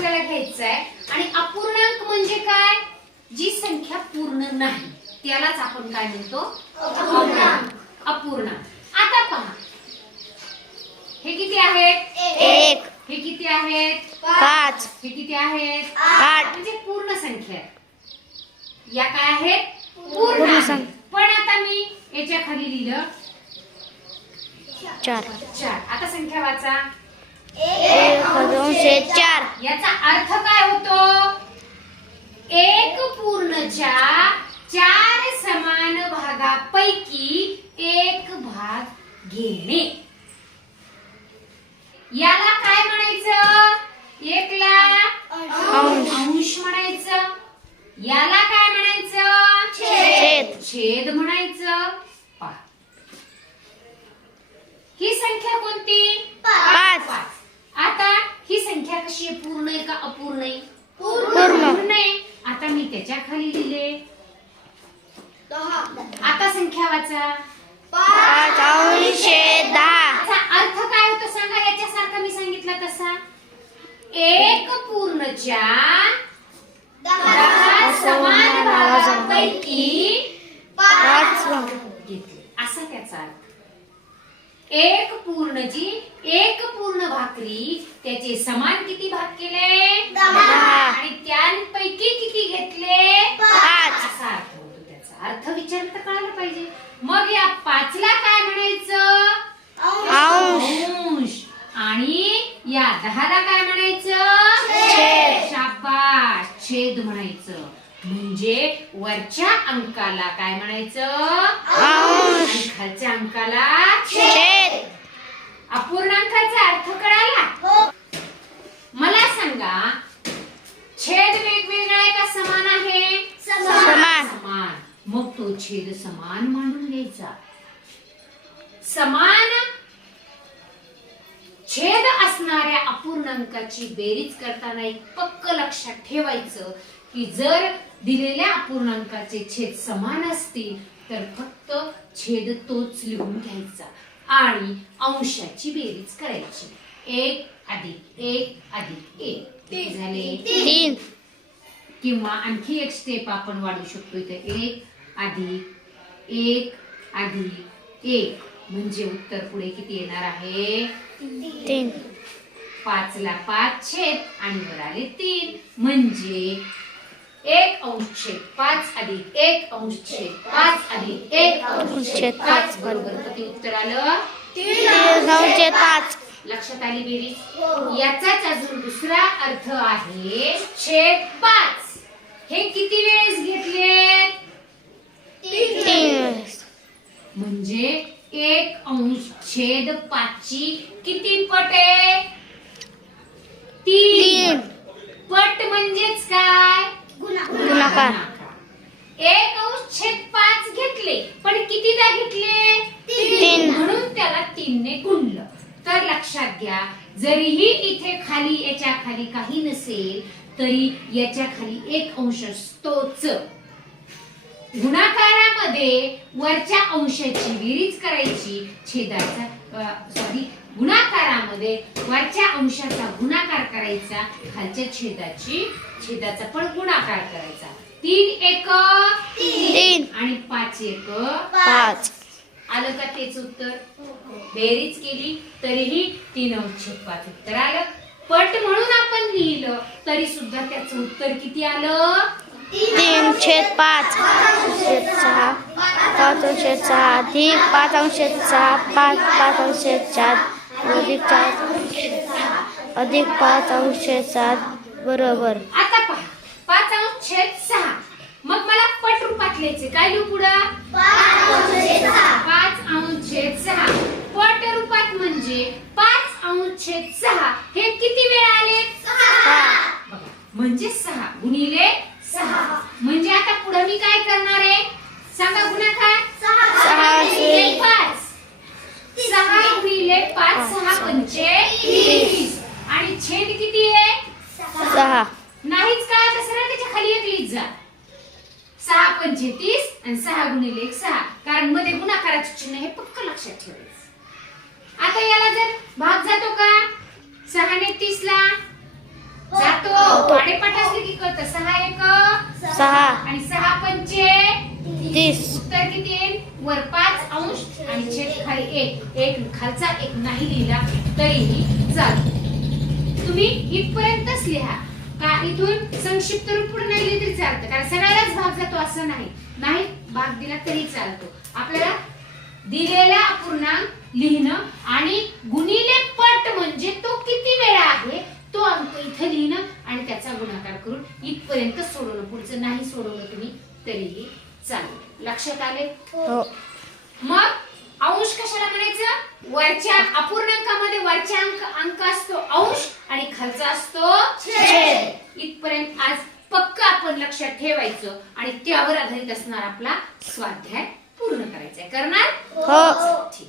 आपल्याला घ्यायचं आहे आणि अपूर्णांक म्हणजे काय? जी संख्या पूर्ण नाही त्यालाच आपण काय म्हणतो? अपूर्णांक. अपूर्णांक. आता पहा. हे किती आहेत? एक. हे किती आहेत? पाच. हे किती आहेत? आठ. म्हणजे पूर्ण संख्या. आहे. या काय आहेत? पूर्ण पूर्ण आहेत. संख्या. पण आता मी याच्या खाली लिहिलं. चार. चार. आता संख्या वाचा. एक दोनशे चार. याचा अर्थ काय होतो? एक पूर्णच्या चार समान भागापैकी एक भाग घेणे. याला काय म्हणायचं? एकला अंश. म्हणायचं. याला काय म्हणायचं? छेद. छेद म्हणायचं पहा. ही संख्या कोणती पाच पाच आता ही संख्या कशी आहे पूर्ण आहे का अपूर्ण आहे पूर्ण. पूर्ण आहे आता मी त्याच्याखाली लिहिले आता संख्या वाचा. पाच अंशे दहा. याचा अर्थ काय होतो सांगा याच्यासारखा मी सांगितला तसा. एक पूर्णच्या दहा समान भागापैकी पाच घेतले. असा त्याचा अर्थ. एक पूर्णची एक पूर्ण भाकरी त्याचे समान किती भाग केले? दहा. आणि त्यांपैकी किती घेतले? अर्थ विचार तर कळायला पाहिजे. मग या पाचला काय म्हणायचं? अंश. आणि या दहाला काय म्हणायचं? छेद. शाबाश छेद म्हणायचं. म्हणजे वरच्या अंकाला काय म्हणायचं. आणि खालच्या अंकाला? छेद. अपूर्णांकाचा अर्थ कळाला? मला सांगा छेद वेगवेगळा आहे का समान आहे समान. समान मग तो छेद समान मांडून घ्यायचा. समान छेद असणाऱ्या अपूर्णांकाची बेरीज करताना एक पक्क लक्षात ठेवायचं की जर दिलेल्या अपूर्णांकाचे छेद समान असतील तर फक्त छेद तोच लिहून घ्यायचा आणि अंशाची बेरीज करायची. एक अधिक एक अधिक एक. किती झाले? तीन. किंवा आणखी एक स्टेप आपण वाढवू शकतो इथे एक अधिक एक अधिक एक. म्हणजे उत्तर पुढे किती येणार आहे? तीन. पाच ला पाच छेद आणि वर आले तीन. म्हणजे एक अंश छेद पाच अधिक एक अंश छेद पाच अधिक एक अंश छेद पाच. बरोबर. किती उत्तर आलं? तीन पाच. लक्षात आली बेरीज याचाच अजून दुसरा अर्थ आहे छेद पाच. हे किती वेळेस घेतले तीन म्हणजे एक अंश छेद पाचची किती पट आहे? तीन. पट म्हणजेच काय? गुणाकार. एक अंश छेद पाच घेतले पण कितीदा घेतले? तीन. म्हणून त्याला तीनने गुणलं. तर लक्षात घ्या जरीही इथे खाली याच्या खाली काही नसेल तरी याच्या खाली एक अंश असतोच. गुणाकारामध्ये वरच्या अंशाची बेरीज करायची छेदाचा सॉरी गुणाकारामध्ये वरच्या अंशाचा गुणाकार करायचा खालच्या छेदाची छेदाचा पण गुणाकार करायचा. तीन एक तीन. आणि पाच एक. पाच. आलं का तेच उत्तर? बेरीज केली तरीही तीन अंश पाच उत्तर आलं. पट म्हणून आपण लिहिलं तरी सुद्धा त्याचं उत्तर किती आलं? तीन. छेद पाच छेद सहा पाच अंशे सहा अधिक पाच अंशे सहा पाच पाच अंशे सात अधिक चार अधिक पाच अंशे सात बरोबर. आता पहा पाच अंश छेद सहा मग मला पट रूपात लिहायचे काय लिहू पुढं? पाच अंश छेद सहा पट रूपात म्हणजे सहा पंचे तीस आणि सहा गुणिले एक सहा. कारण मध्ये गुणाकाराचे चिन्ह हे पक्क लक्षात ठेवायचं. आता याला जर भाग जातो का? सहाने तीस ला जातो. पाडेपाठ असले की कळत. सहा एक. सहा. आणि सहा पंचे. तीस. उत्तर किती येईल? वर पाच अंश आणि छेद खाली एक. एक खालचा एक नाही लिहिला तरीही चालतो तुम्ही इथपर्यंतच लिहा. का इथून संक्षिप्त रूप पुढे नाही लिहिली तरी चालतं. कारण सगळ्यालाच भाग जातो असं नाही. नाही भाग दिला तरी चालतो. आपल्याला दिलेला अपूर्णांक लिहिणं आणि गुणिले पट म्हणजे तो किती वेळा आहे तो अंक इथं लिहिणं आणि त्याचा गुणाकार करून इथपर्यंत सोडवलं पुढचं नाही सोडवलं तुम्ही तरीही चालेल. लक्षात आले? हो. मग अंश कशाला म्हणायचं? वरच्या अपूर्णांकामध्ये वरच्या अंक अंक असतो अंश आणि खालचा असतो छेद. इथपर्यंत आज पक्क आपण लक्षात ठेवायचं आणि त्यावर आधारित असणार आपला स्वाध्याय पूर्ण करायचा आहे करणार? हो. ठीक.